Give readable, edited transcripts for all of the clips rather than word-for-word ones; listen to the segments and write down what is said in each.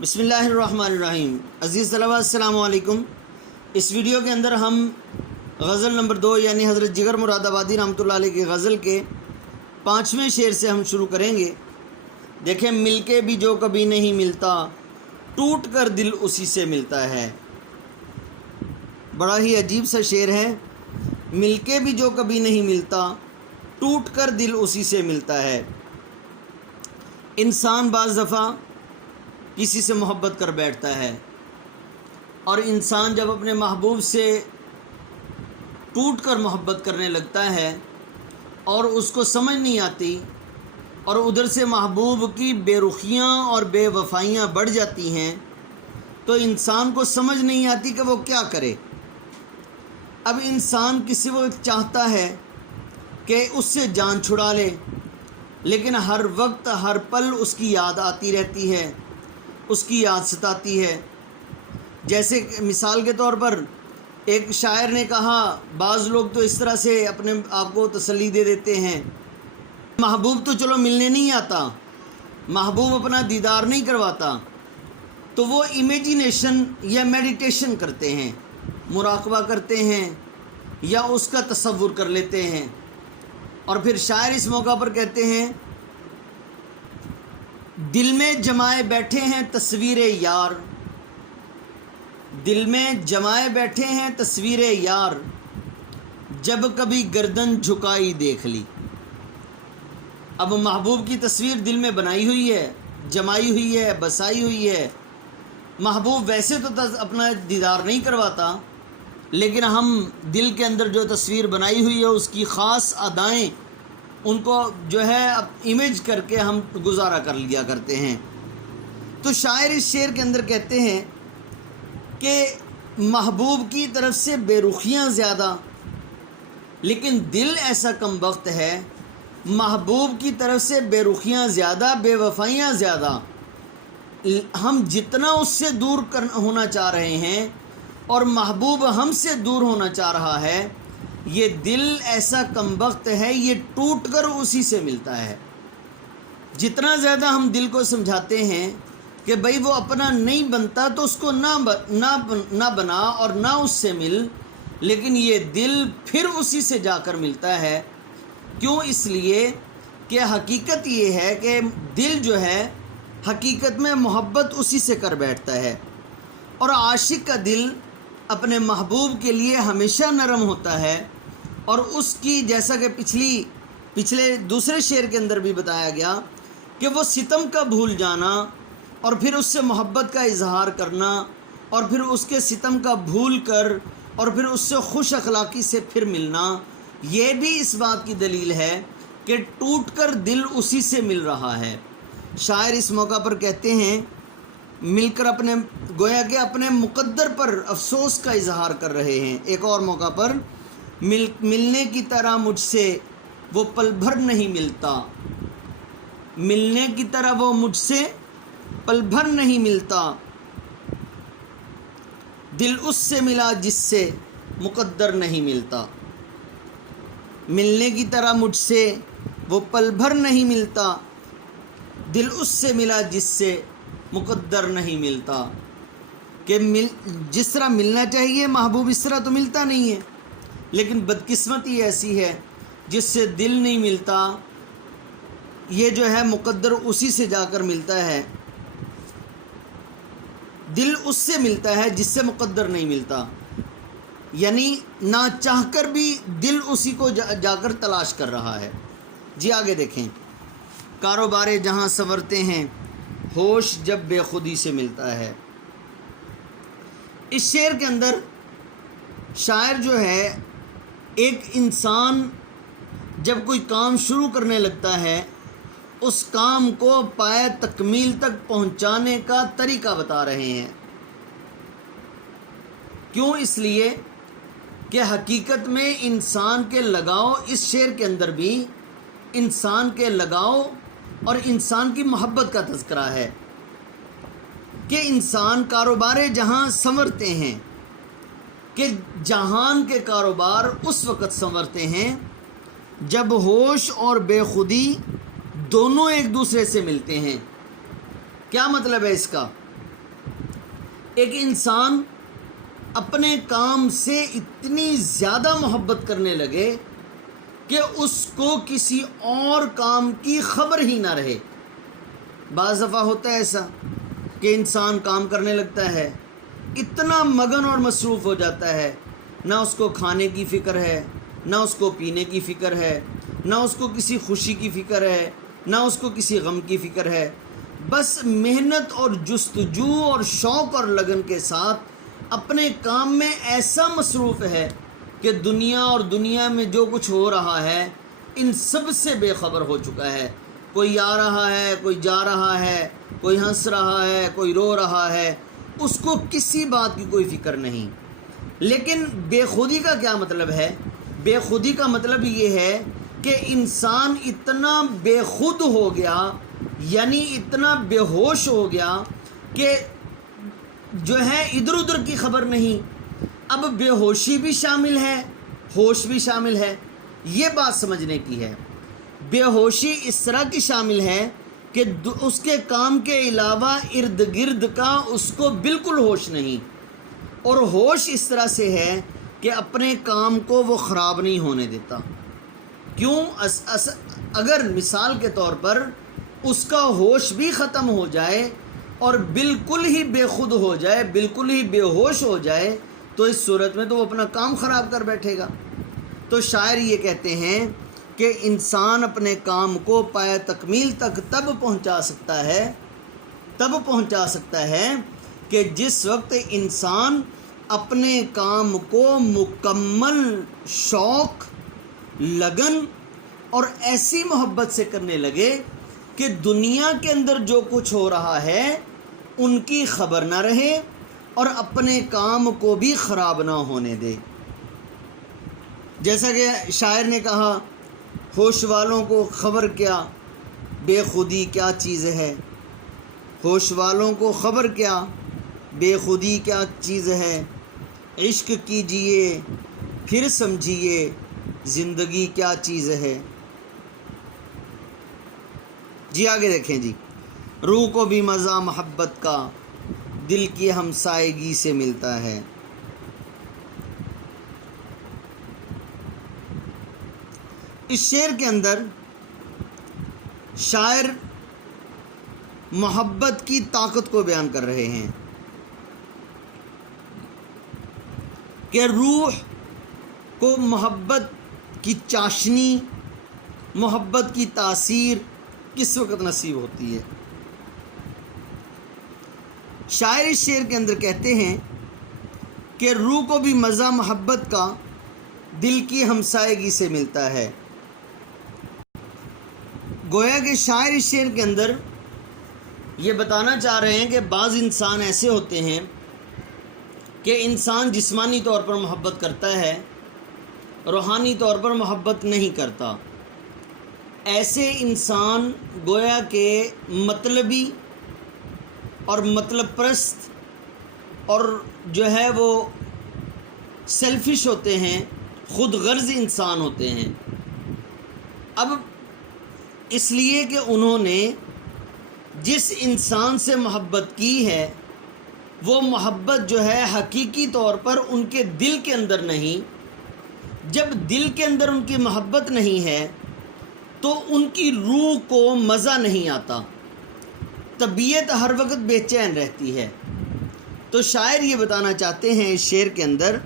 بسم اللہ الرحمن الرحیم۔ عزیز طلباء السلام علیکم۔ اس ویڈیو کے اندر ہم غزل نمبر 2 یعنی حضرت جگر مراد آبادی رحمۃ اللہ علیہ کی غزل کے 5ویں شعر سے ہم شروع کریں گے۔ دیکھیں، مل کے بھی جو کبھی نہیں ملتا، ٹوٹ کر دل اسی سے ملتا ہے۔ بڑا ہی عجیب سا شعر ہے۔ مل کے بھی جو کبھی نہیں ملتا، ٹوٹ کر دل اسی سے ملتا ہے۔ انسان بعض دفعہ کسی سے محبت کر بیٹھتا ہے، اور انسان جب اپنے محبوب سے ٹوٹ کر محبت کرنے لگتا ہے اور اس کو سمجھ نہیں آتی، اور ادھر سے محبوب کی بے رخیاں اور بے وفائیاں بڑھ جاتی ہیں، تو انسان کو سمجھ نہیں آتی کہ وہ کیا کرے۔ اب انسان کسی وقت چاہتا ہے کہ اس سے جان چھڑا لے، لیکن ہر وقت ہر پل اس کی یاد آتی رہتی ہے، اس کی یاد ستاتی ہے۔ جیسے مثال کے طور پر ایک شاعر نے کہا، بعض لوگ تو اس طرح سے اپنے آپ کو تسلی دے دیتے ہیں، محبوب تو چلو ملنے نہیں آتا، محبوب اپنا دیدار نہیں کرواتا، تو وہ امیجینیشن یا میڈیٹیشن کرتے ہیں، مراقبہ کرتے ہیں، یا اس کا تصور کر لیتے ہیں۔ اور پھر شاعر اس موقع پر کہتے ہیں، دل میں جمائے بیٹھے ہیں تصویر یار، دل میں جمائے بیٹھے ہیں تصویر یار، جب کبھی گردن جھکائی دیکھ لی۔ اب محبوب کی تصویر دل میں بنائی ہوئی ہے، جمائی ہوئی ہے، بسائی ہوئی ہے۔ محبوب ویسے تو اپنا دیدار نہیں کرواتا، لیکن ہم دل کے اندر جو تصویر بنائی ہوئی ہے اس کی خاص ادائیں، ان کو جو ہے اب امیج کر کے ہم گزارا کر لیا کرتے ہیں۔ تو شاعر اس شعر کے اندر کہتے ہیں کہ محبوب کی طرف سے بے رخیاں زیادہ، لیکن دل ایسا کم وقت ہے، محبوب کی طرف سے بے رخیاں زیادہ، بے وفائیاں زیادہ۔ ہم جتنا اس سے دور ہونا چاہ رہے ہیں اور محبوب ہم سے دور ہونا چاہ رہا ہے، یہ دل ایسا کم وقت ہے، یہ ٹوٹ کر اسی سے ملتا ہے۔ جتنا زیادہ ہم دل کو سمجھاتے ہیں کہ بھئی وہ اپنا نہیں بنتا تو اس کو نہ بنا اور نہ اس سے مل، لیکن یہ دل پھر اسی سے جا کر ملتا ہے۔ کیوں؟ اس لیے کہ حقیقت یہ ہے کہ دل جو ہے حقیقت میں محبت اسی سے کر بیٹھتا ہے، اور عاشق کا دل اپنے محبوب کے لیے ہمیشہ نرم ہوتا ہے، اور اس کی جیسا کہ پچھلے دوسرے شعر کے اندر بھی بتایا گیا کہ وہ ستم کا بھول جانا اور پھر اس سے محبت کا اظہار کرنا، اور پھر اس کے ستم کا بھول کر اور پھر اس سے خوش اخلاقی سے پھر ملنا، یہ بھی اس بات کی دلیل ہے کہ ٹوٹ کر دل اسی سے مل رہا ہے۔ شاعر اس موقع پر کہتے ہیں، مل کر گویا کہ اپنے مقدر پر افسوس کا اظہار کر رہے ہیں۔ ایک اور موقع پر، ملنے کی طرح مجھ سے وہ پل بھر نہیں ملتا، ملنے کی طرح وہ مجھ سے پل بھر نہیں ملتا، دل اس سے ملا جس سے مقدر نہیں ملتا۔ ملنے کی طرح مجھ سے وہ پل بھر نہیں ملتا، دل اس سے ملا جس سے مقدر نہیں ملتا۔ کہ جس طرح ملنا چاہیے محبوب اس طرح تو ملتا نہیں ہے، لیکن بدقسمتی ایسی ہے جس سے دل نہیں ملتا، یہ جو ہے مقدر اسی سے جا کر ملتا ہے، دل اس سے ملتا ہے جس سے مقدر نہیں ملتا، یعنی نہ چاہ کر بھی دل اسی کو جا کر تلاش کر رہا ہے۔ جی آگے دیکھیں، کاروبارے جہاں سنورتے ہیں، ہوش جب بے خودی سے ملتا ہے۔ اس شعر کے اندر شاعر جو ہے، ایک انسان جب کوئی کام شروع کرنے لگتا ہے، اس کام کو پائے تکمیل تک پہنچانے کا طریقہ بتا رہے ہیں۔ کیوں؟ اس لیے کہ حقیقت میں انسان کے لگاؤ، اس شعر کے اندر بھی انسان کے لگاؤ اور انسان کی محبت کا تذکرہ ہے کہ انسان کاروبارے جہاں سنورتے ہیں، کہ جہان کے کاروبار اس وقت سنورتے ہیں جب ہوش اور بے خودی دونوں ایک دوسرے سے ملتے ہیں۔ کیا مطلب ہے اس کا؟ ایک انسان اپنے کام سے اتنی زیادہ محبت کرنے لگے کہ اس کو کسی اور کام کی خبر ہی نہ رہے۔ بعض دفعہ ہوتا ہے ایسا کہ انسان کام کرنے لگتا ہے، اتنا مگن اور مصروف ہو جاتا ہے، نہ اس کو کھانے کی فکر ہے، نہ اس کو پینے کی فکر ہے، نہ اس کو کسی خوشی کی فکر ہے، نہ اس کو کسی غم کی فکر ہے، بس محنت اور جستجو اور شوق اور لگن کے ساتھ اپنے کام میں ایسا مصروف ہے کہ دنیا اور دنیا میں جو کچھ ہو رہا ہے ان سب سے بے خبر ہو چکا ہے۔ کوئی آ رہا ہے، کوئی جا رہا ہے، کوئی ہنس رہا ہے، کوئی رو رہا ہے، اس کو کسی بات کی کوئی فکر نہیں۔ لیکن بے خودی کا کیا مطلب ہے؟ بے خودی کا مطلب یہ ہے کہ انسان اتنا بے خود ہو گیا، یعنی اتنا بے ہوش ہو گیا کہ جو ہے ادھر ادھر کی خبر نہیں۔ اب بے ہوشی بھی شامل ہے، ہوش بھی شامل ہے، یہ بات سمجھنے کی ہے۔ بے ہوشی اس طرح کی شامل ہے کہ اس کے کام کے علاوہ ارد گرد کا اس کو بالکل ہوش نہیں، اور ہوش اس طرح سے ہے کہ اپنے کام کو وہ خراب نہیں ہونے دیتا۔ کیوں؟ اگر مثال کے طور پر اس کا ہوش بھی ختم ہو جائے اور بالکل ہی بے خود ہو جائے، بالکل ہی بے ہوش ہو جائے، تو اس صورت میں تو وہ اپنا کام خراب کر بیٹھے گا۔ تو شاعر یہ کہتے ہیں کہ انسان اپنے کام کو پائے تکمیل تک تب پہنچا سکتا ہے کہ جس وقت انسان اپنے کام کو مکمل شوق، لگن اور ایسی محبت سے کرنے لگے کہ دنیا کے اندر جو کچھ ہو رہا ہے ان کی خبر نہ رہے اور اپنے کام کو بھی خراب نہ ہونے دے۔ جیسا کہ شاعر نے کہا، ہوش والوں کو خبر کیا بے خودی کیا چیز ہے، ہوش والوں کو خبر کیا بے خودی کیا چیز ہے، عشق کیجئے پھر سمجھیے زندگی کیا چیز ہے۔ جی آگے دیکھیں جی، روح کو بھی مزہ محبت کا دل کی ہمسائیگی سے ملتا ہے۔ اس شعر کے اندر شاعر محبت کی طاقت کو بیان کر رہے ہیں کہ روح کو محبت کی چاشنی، محبت کی تاثیر کس وقت نصیب ہوتی ہے۔ شاعر اس شعر کے اندر کہتے ہیں کہ روح کو بھی مزہ محبت کا دل کی ہمسائیگی سے ملتا ہے۔ گویا کہ شاعر اس شعر کے اندر یہ بتانا چاہ رہے ہیں کہ بعض انسان ایسے ہوتے ہیں کہ انسان جسمانی طور پر محبت کرتا ہے، روحانی طور پر محبت نہیں کرتا۔ ایسے انسان گویا کہ مطلبی اور مطلب پرست اور جو ہے وہ سیلفش ہوتے ہیں، خود غرض انسان ہوتے ہیں۔ اب اس لیے کہ انہوں نے جس انسان سے محبت کی ہے وہ محبت جو ہے حقیقی طور پر ان کے دل کے اندر نہیں۔ جب دل کے اندر ان کی محبت نہیں ہے تو ان کی روح کو مزہ نہیں آتا، طبیعت ہر وقت بے چین رہتی ہے۔ تو شاعر یہ بتانا چاہتے ہیں اس شعر کے اندر،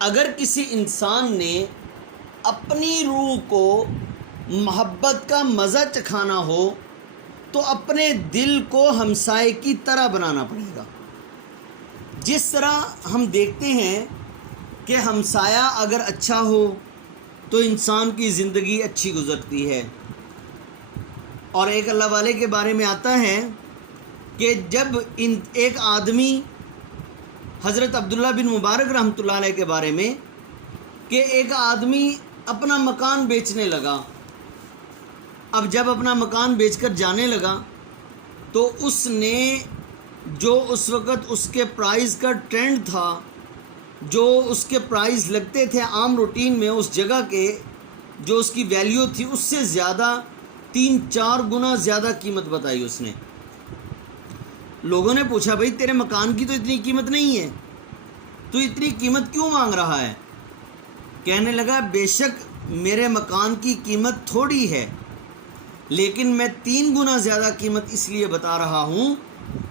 اگر کسی انسان نے اپنی روح کو محبت کا مزہ چکھانا ہو تو اپنے دل کو ہمسائے کی طرح بنانا پڑے گا۔ جس طرح ہم دیکھتے ہیں کہ ہمسایہ اگر اچھا ہو تو انسان کی زندگی اچھی گزرتی ہے۔ اور ایک اللہ والے کے بارے میں آتا ہے کہ جب ایک آدمی، حضرت عبداللہ بن مبارک رحمۃ اللہ علیہ کے بارے میں، کہ ایک آدمی اپنا مکان بیچنے لگا۔ اب جب اپنا مکان بیچ کر جانے لگا تو اس نے جو اس وقت اس کے پرائز کا ٹرینڈ تھا، جو اس کے پرائز لگتے تھے عام روٹین میں اس جگہ کے، جو اس کی ویلیو تھی اس سے زیادہ 3-4 گنا زیادہ قیمت بتائی اس نے۔ لوگوں نے پوچھا بھائی تیرے مکان کی تو اتنی قیمت نہیں ہے، تو اتنی قیمت کیوں مانگ رہا ہے؟ کہنے لگا بے شک میرے مکان کی قیمت تھوڑی ہے، لیکن میں 3 گنا زیادہ قیمت اس لیے بتا رہا ہوں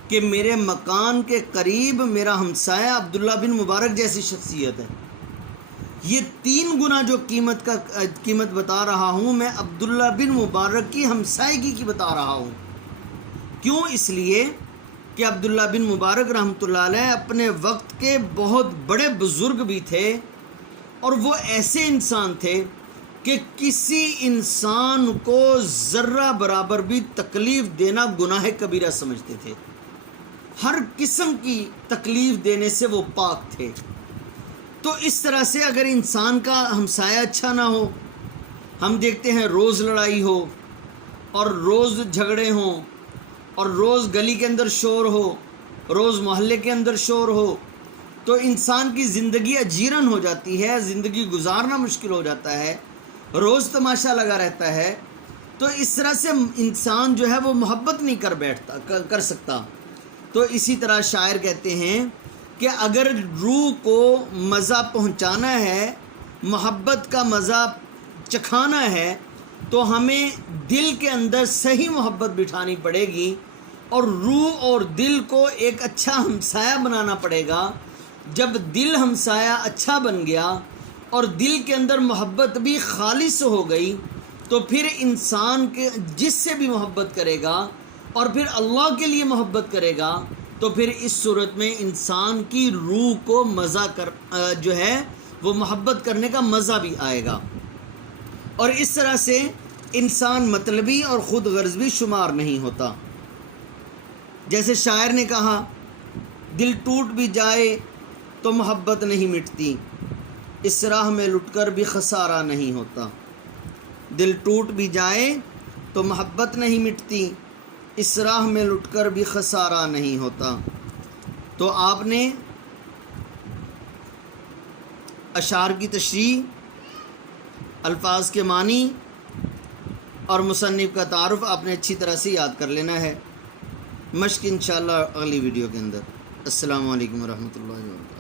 کہ میرے مکان کے قریب میرا ہمسایہ عبداللہ بن مبارک جیسی شخصیت ہے۔ یہ 3 گنا جو قیمت بتا رہا ہوں میں عبداللہ بن مبارک کی ہمسائیگی کی بتا رہا ہوں۔ کیوں؟ اس لیے کہ عبداللہ بن مبارک رحمۃ اللہ علیہ اپنے وقت کے بہت بڑے بزرگ بھی تھے، اور وہ ایسے انسان تھے کہ کسی انسان کو ذرہ برابر بھی تکلیف دینا گناہ کبیرہ سمجھتے تھے۔ ہر قسم کی تکلیف دینے سے وہ پاک تھے۔ تو اس طرح سے اگر انسان کا ہمسایہ اچھا نہ ہو، ہم دیکھتے ہیں روز لڑائی ہو اور روز جھگڑے ہوں اور روز گلی کے اندر شور ہو، روز محلے کے اندر شور ہو، تو انسان کی زندگی اجیرن ہو جاتی ہے، زندگی گزارنا مشکل ہو جاتا ہے، روز تماشا لگا رہتا ہے۔ تو اس طرح سے انسان جو ہے وہ محبت نہیں کر سکتا۔ تو اسی طرح شاعر کہتے ہیں کہ اگر روح کو مزہ پہنچانا ہے، محبت کا مزہ چکھانا ہے، تو ہمیں دل کے اندر صحیح محبت بٹھانی پڑے گی، اور روح اور دل کو ایک اچھا ہمسایہ بنانا پڑے گا۔ جب دل ہمسایہ اچھا بن گیا اور دل کے اندر محبت بھی خالص ہو گئی، تو پھر انسان کے جس سے بھی محبت کرے گا اور پھر اللہ کے لیے محبت کرے گا، تو پھر اس صورت میں انسان کی روح کو مزہ جو ہے وہ محبت کرنے کا مزہ بھی آئے گا، اور اس طرح سے انسان مطلبی اور خود غرض بھی شمار نہیں ہوتا۔ جیسے شاعر نے کہا، دل ٹوٹ بھی جائے تو محبت نہیں مٹتی، اس راہ میں لٹ کر بھی خسارہ نہیں ہوتا۔ دل ٹوٹ بھی جائے تو محبت نہیں مٹتی، اس راہ میں لٹ کر بھی خسارہ نہیں ہوتا۔ تو آپ نے اشعار کی تشریح، الفاظ کے معنی اور مصنف کا تعارف آپ نے اچھی طرح سے یاد کر لینا ہے۔ مشق انشاءاللہ اگلی ویڈیو کے اندر۔ السلام علیکم ورحمۃ اللہ وبرکاتہ۔